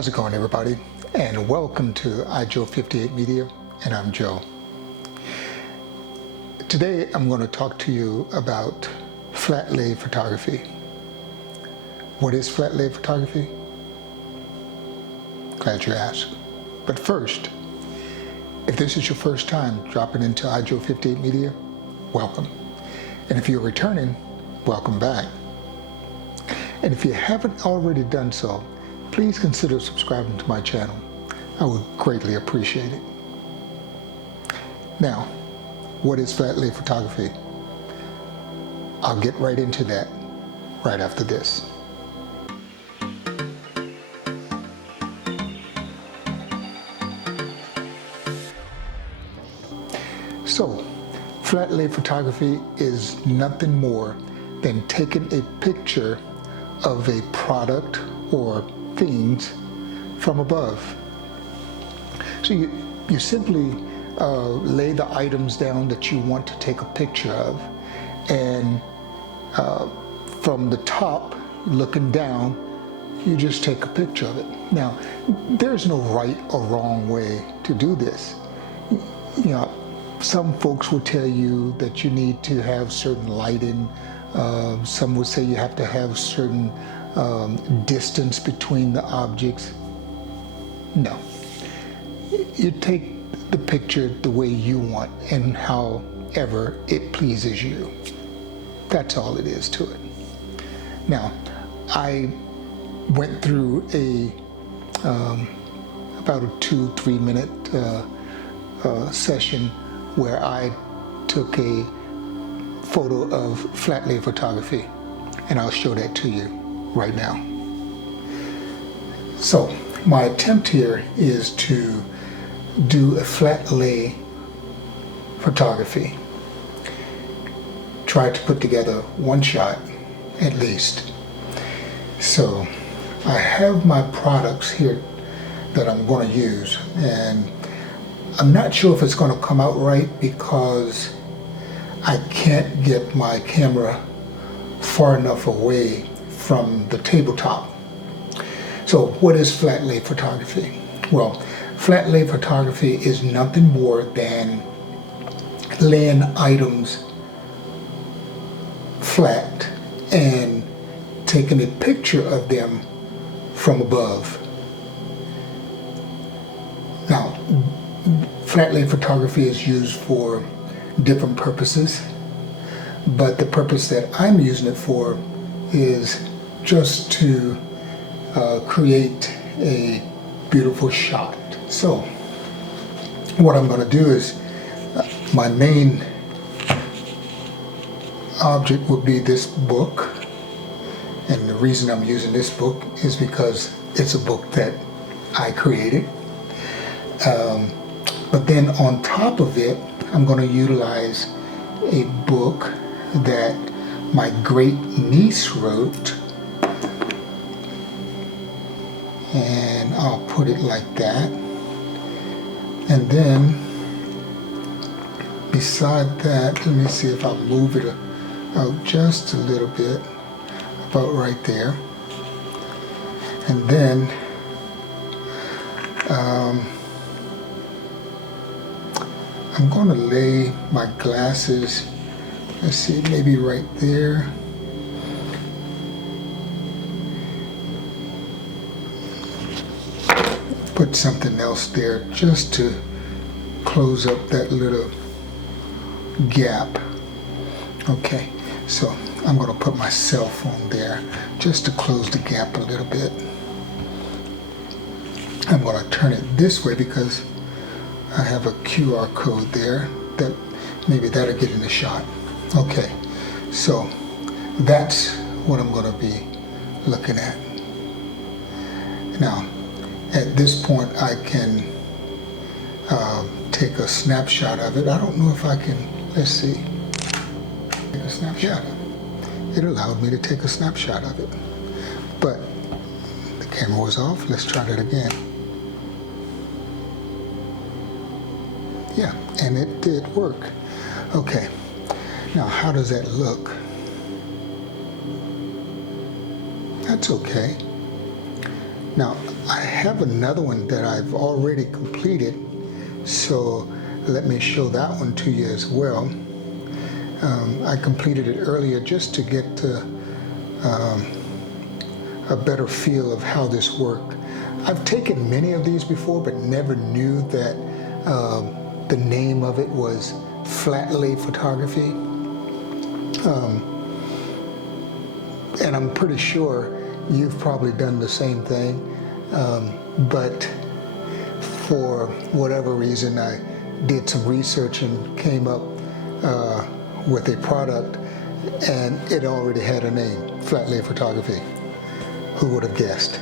How's it going, everybody? And welcome to iJoe58 Media, and I'm Joe. Today I'm going to talk to you about flat lay photography. What is flat lay photography? Glad you asked. But first, if this is your first time dropping into iJoe58 Media, welcome. And if you're returning, welcome back. And if you haven't already done so, please consider subscribing to my channel. I would greatly appreciate it. Now, what is flat lay photography? I'll get right into that right after this. So, flat lay photography is nothing more than taking a picture of a product or things from above. So you simply lay the items down that you want to take a picture of, and from the top looking down, you just take a picture of it. Now, there's no right or wrong way to do this. You know, some folks will tell you that you need to have certain lighting. Some would say you have to have certain distance between the objects. No. You take the picture the way you want and however it pleases you. That's all it is to it. Now, I went through about a 2-3 minute session where I took a photo of flat lay photography, and I'll show that to you right now. So my attempt here is to do a flat lay photography. Try to put together one shot at least. So I have my products here that I'm going to use, and I'm not sure if it's going to come out right because I can't get my camera far enough away from the tabletop. So what is flat lay photography? Well, flat lay photography is nothing more than laying items flat and taking a picture of them from above. Now, flat lay photography is used for different purposes, but the purpose that I'm using it for is just to create a beautiful shot. So what I'm going to do is my main object would be this book, and the reason I'm using this book is because it's a book that I created. But then on top of it, I'm going to utilize a book that my great niece wrote, and I'll put it like that. And then beside that, let me see if I'll move it out just a little bit, about right there. And then I'm going to lay my glasses, let's see, maybe right there. Put something else there just to close up that little gap. Okay, so I'm going to put my cell phone there just to close the gap a little bit. I'm going to turn it this way because I have a QR code there that maybe that'll get in the shot. Okay, so that's what I'm going to be looking at. Now, at this point, I can take a snapshot of it. I don't know if I can, let's see, take a snapshot of it. It allowed me to take a snapshot of it, but the camera was off. Let's try that again. Yeah, and it did work. Okay, now how does that look? That's okay. Now, I have another one that I've already completed, so let me show that one to you as well. I completed it earlier just to get a better feel of how this worked. I've taken many of these before, but never knew that the name of it was flat lay photography. And I'm pretty sure you've probably done the same thing, but for whatever reason I did some research and came up with a product, and it already had a name, flat lay photography. Who would have guessed?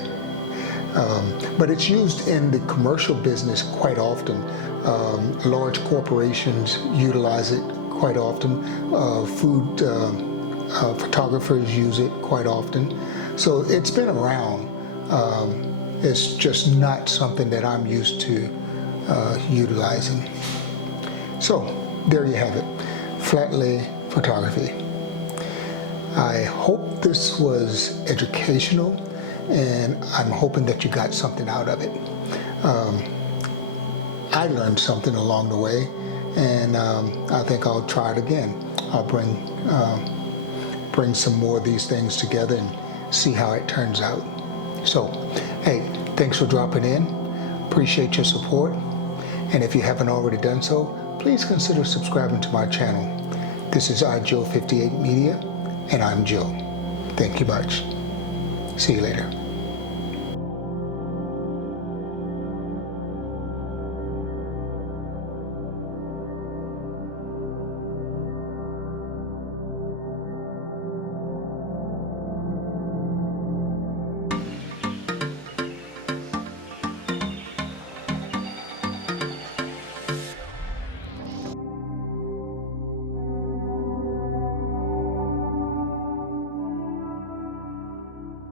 But it's used in the commercial business quite often. Large corporations utilize it quite often. Food photographers use it quite often. So it's been around. It's just not something that I'm used to utilizing. So there you have it, flat lay photography. I hope this was educational, and I'm hoping that you got something out of it. I learned something along the way, and I think I'll try it again. I'll bring some more of these things together and see how it turns out. So, hey, thanks for dropping in. Appreciate your support. And if you haven't already done so, please consider subscribing to my channel. This is iJoe58 Media, and I'm Joe. Thank you much. See you later.